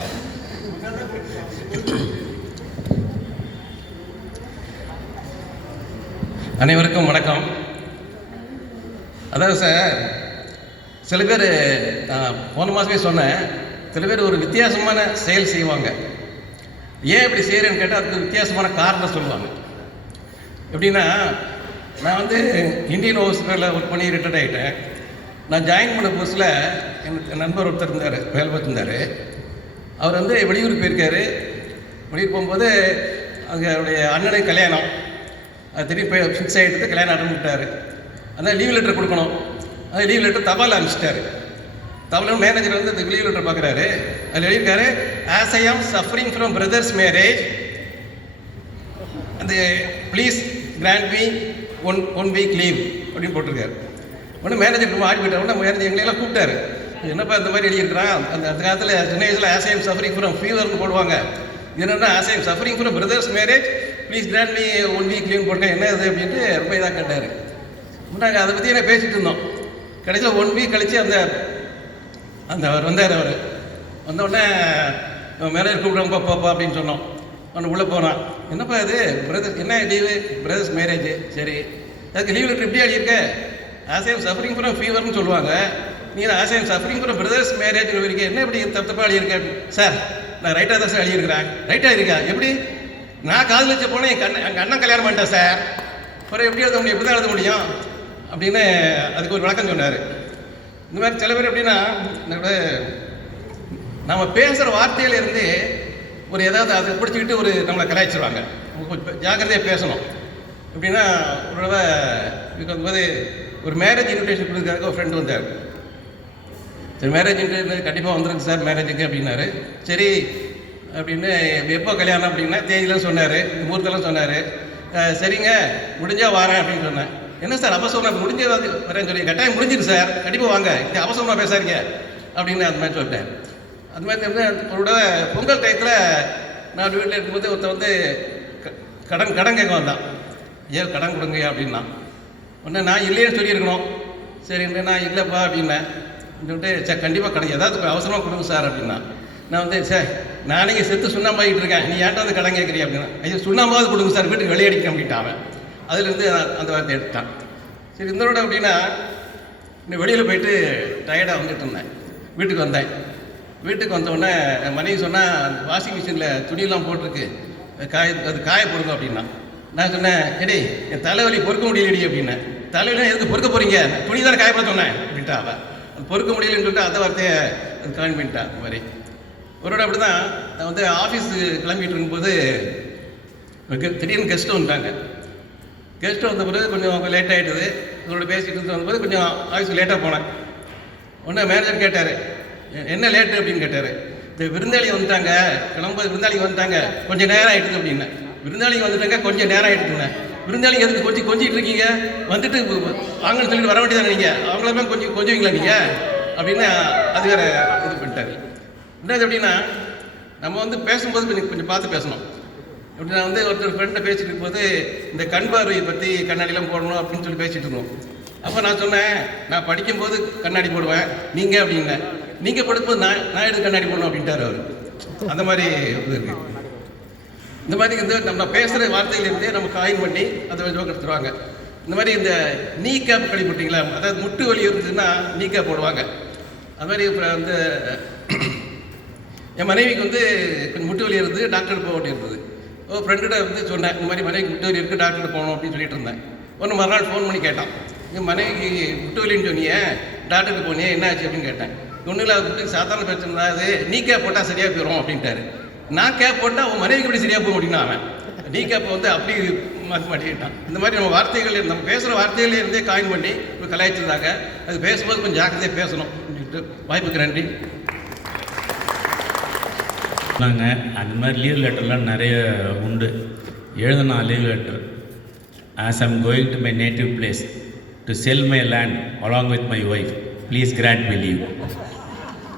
வாங்க. அனைவருக்கும் வணக்கம். அதாவது சார், சில பேர் போன மாதமே சொன்னேன், சில பேர் ஒரு வித்தியாசமான செயல் செய்வாங்க. ஏன் இப்படி செய்கிறேன்னு கேட்டால் அதுக்கு வித்தியாசமான காரணம் சொல்லுவாங்க. எப்படின்னா, நான் வந்து இந்தியன் ஓவர்சீஸில் ஒர்க் பண்ணி ரிட்டையர்ட் ஆகிட்டேன். நான் ஜாயின் பண்ண புதுசில் என் நண்பர் ஒருத்தர் இருந்தார், வேலை பார்த்துருந்தார். அவர் வந்து வெளியூருக்கு போயிருக்காரு. வெளியூர் போகும்போது அங்கே அவருடைய அண்ணனுக்கு கல்யாணம், அது திரும்பி ஃபிக்ஸ் ஆகிட்டு கல்யாணம் அட்டன் பண்ணிட்டார். அதனால் லீவ் லெட்டர் கொடுக்கணும். அது லீவ் லெட்டர் தபால் அனுப்பிச்சிட்டாரு. தபால் மேனேஜர் வந்து அந்த லீவ் லெட்டர் பார்க்குறாரு. அதில் எழுதியிருக்காரு, ஆஸ் ஐ ஆம் சஃபரிங் ஃப்ரம் பிரதர்ஸ் மேரேஜ் அந்த please grant me one week leave அப்படின்னு போட்டிருக்காரு. ஒன்று மேனேஜர் ரொம்ப ஆடி போயிட்டார். ஒன்று மேனேஜர் எங்களெல்லாம் கூப்பிட்டாரு. என்னப்பா இந்த மாதிரி எழுதியிருக்கிறான், அந்த காலத்தில் சின்ன வயசில் ஆஸ் ஐ ஆம் சஃபரிங் ஃப்ரம் ஃபீவர்னு போடுவாங்க. இது என்னென்னா ஆஸ் ஐ ஆம் suffering from brothers marriage please grant me one week leave போட்டேன். என்ன இது அப்படின்ட்டு ரொம்ப இதாக கேட்டார். நாங்கள் அதை பற்றி என்ன பேசிகிட்டு இருந்தோம். கடைசியில் 1 வீக் கழித்து அவர் வந்தார். அவர் வந்தோடனே மேனேஜர் கூப்பிடுவாங்க பாப்பா அப்படின்னு சொன்னோம். அவனை உள்ளே போனான். என்னப்பா இது பிரதர்ஸ், என்ன லீவு? Brothers marriage. சரி, அதுக்கு லீவ் லெட்டர் எப்படி எழுதியிருக்க? ஆஸ் ஐ ஆம் சஃபரிங் ஃப்ரம் ஃபீவர்னு சொல்லுவாங்க, நீங்கள் ஆஸ் ஐ ஆம் சஃபரிங் ஃப்ரம் பிரதர்ஸ் மேரேஜ் எழுதியிருக்க, என்ன இப்படி தப்பாக எழுதியிருக்கேன்? சார், நான் ரைட்டாக தான் சார் எழுதியிருக்கிறேன். ரைட்டாக இருக்கா? எப்படி? நான் காதல் வச்ச போனேன், எங்கள் அண்ணன் கல்யாணம் பண்ணிட்டேன் சார். அப்புறம் எப்படி எழுத முடியும்? எப்படி தான் எழுத முடியும் அப்படின்னு அதுக்கு ஒரு விளக்கம் சொன்னார். இந்த மாதிரி சில பேர் எப்படின்னா, நம்ம பேசுகிற வார்த்தையிலேருந்து ஒரு ஏதாவது அதை பிடிச்சிக்கிட்டு ஒரு நம்மளை கலாய்ச்சிருவாங்க. ஜாக்கிரதையாக பேசணும். எப்படின்னா, ஒரு தடவை இதுக்கு வரும்போது ஒரு மேரேஜ் இன்விடேஷன் கொடுக்குறதுக்கு ஒரு ஃப்ரெண்டு வந்தார். சரி, மேரேஜ் இன்விடேஷன் கண்டிப்பாக வந்துருக்கு சார் மேரேஜுக்கு அப்படின்னாரு. சரி அப்படின்னு, எப்போ கல்யாணம் அப்படின்னா தேதியெலாம் சொன்னார், முகூர்த்தெல்லாம் சொன்னார். சரிங்க, முடிஞ்சால் வரேன் அப்படின்னு சொன்னேன். என்ன சார் அவசரம், முடிஞ்ச வரேன்னு சொல்லி, கட்டாயம் முடிஞ்சிரு சார், கண்டிப்பாக வாங்க, இங்கே அவசரமாக பேசாதீங்க அப்படின்னு அந்த மாதிரி சொல்லிட்டேன். அது மாதிரி வந்து அவரோட பொங்கல் டயத்தில் நான் வீட்டில் இருக்கும்போது ஒருத்தர் வந்து கடன் கேட்க வந்தான். ஏன் கடன் கொடுங்க அப்படின்னா, ஒன்று நான் இல்லைன்னு சொல்லியிருக்கணும். சரி, நான் இல்லைப்பா அப்படின்னேன். சொல்லிட்டு சார் கண்டிப்பாக கடன் ஏதாவது அவசரமாக கொடுங்க சார் அப்படின்னா, நான் வந்து சார் நானே செத்து சுண்ணாம்பாகிட்டு இருக்கேன், நீ ஏன்ட்ட வந்து கடன் கேட்குறீ அப்படின்னா, ஐயோ சுண்ணாம்பாவது கொடுங்க சார், வீட்டுக்கு வெளியடிக்க அப்படின்ட்டான். அதுலேருந்து அந்த வார்த்தை எடுத்தான். சரி, இந்த அப்படின்னா இன்னும் வெளியில் போயிட்டு டயர்டாக வந்துட்டு இருந்தேன். வீட்டுக்கு வந்தேன். வீட்டுக்கு வந்தோடனே என் மனைவி சொன்னால், வாஷிங் மிஷினில் துணியெல்லாம் போட்டிருக்கு, அது காய போடுங்க அப்படின்னா. நான் சொன்னேன், எடி என் தலைவலி பொறுக்க முடியலடி அப்படின்னேன். தலைவலி எதுக்கு பொறுக்க போகிறீங்க, துணி தானே காயப்பட சொன்னேன் அப்படின்ட்டா. அவள் அது பொறுக்க முடியலன்னு சொல்லிட்டு அந்த வார்த்தையை அது காணி பண்ணிட்டா. அந்த மாதிரி ஒருவோட அப்படி தான். நான் வந்து ஆஃபீஸு கிளம்பிட்டு இருக்கும்போது திடீர்னு கெஸ்ட்டு வந்துட்டாங்க. கெஸ்ட்டு வந்த பிறகு கொஞ்சம் லேட் ஆகிட்டுது. இதோட பேசிட்டு வந்தபோது கொஞ்சம் ஆஃபீஸுக்கு லேட்டாக போனேன். ஒன்று மேனேஜர் கேட்டார், என்ன லேட்டு அப்படின்னு கேட்டார். இந்த விருந்தாளி வந்துட்டாங்க, கிளம்பும்போது விருந்தாளிங்க வந்துட்டாங்க, கொஞ்சம் நேரம் ஆகிடுது அப்படின்னேன். விருந்தாளிங்க வந்துட்டாங்க, கொஞ்சம் நேரம் ஆகிடுதுங்க. விருந்தாளிங்க எதுக்கு கொஞ்சிட்டு இருக்கீங்க, வந்துட்டு வாங்கன்னு சொல்லிட்டு வர வேண்டியதானே நீங்கள், அவங்களுமே கொஞ்சுவீங்களா நீங்கள் அப்படின்னு அது வேறு இது பண்ணிட்டாரு. என்னது அப்படின்னா, நம்ம வந்து பேசும்போது கொஞ்சம் பார்த்து பேசணும். அப்படி நான் வந்து ஒருத்தர் ஃப்ரெண்டை பேசிட்டு இருக்கும்போது இந்த கண் பார்வையை பற்றி கண்ணாடிலாம் போடணும் அப்படின்னு சொல்லி பேசிகிட்டு இருந்தோம். அப்போ நான் சொன்னேன், நான் படிக்கும்போது கண்ணாடி போடுவேன், நீங்கள் அப்படின்னேன். நீங்கள் படுக்கும்போது நான் எடுத்து கண்ணாடி போடணும் அப்படின்ட்டார் அவர். அந்த மாதிரி இது இருக்குது. இந்த மாதிரி வந்து நம்ம பேசுகிற வார்த்தையிலேருந்தே நம்ம காயின் பண்ணி அதை ஜோக் எடுத்துருவாங்க. இந்த மாதிரி இந்த நீ கேப் கழிப்பட்டீங்களா, அதாவது முட்டு வலி இருந்ததுன்னா நீ கேப் போடுவாங்க. அது மாதிரி இப்போ வந்து என் மனைவிக்கு வந்து கொஞ்சம் முட்டு வலி இருந்தது, டாக்டர் போக வேண்டியிருந்தது. ஃப்ரெண்டுகிட்ட வந்து சொன்னேன், இந்த மாதிரி மனைவிக்கு முட்டு வலி இருக்குது, டாக்டர் போகணும் அப்படின்னு சொல்லிட்டு இருந்தேன். ஒன்று மறுநாள் ஃபோன் பண்ணி கேட்டான், என் மனைவிக்கு முட்டு வலின்னு சொன்னியே, டாக்டருக்கு போனியே, என்ன ஆச்சு அப்படின்னு கேட்டேன். ஒன்றும் இல்லை, அது சாதாரண பிரச்சனை தான், அது நீ கேப் போட்டால் சரியாக போயிடும் அப்படின்ட்டாரு. நான் கேப் போட்டால் அவன் மனைவிக்கு எப்படி சரியாக போக முடியும்னா, அவன் நீ கேப்பை வந்து அப்படி மாட்டிக்கிட்டான். இந்த மாதிரி நம்ம வார்த்தைகள், நம்ம பேசுகிற வார்த்தைகளே இருந்தே காயின் பண்ணி இப்போ கலாய்ச்சிருந்தாங்க. அது பேசும்போது கொஞ்சம் ஜாக்கிரதையாக பேசணும் அப்படின்ட்டு. வாய்ப்புக்கு நன்றி. நாங்கள் அந்த மாதிரி லீவ் லெட்டர்லாம் நிறைய உண்டு. எழுதுனா leave letter, as I'm going to my native place to sell my land along with my wife, please grant me leave.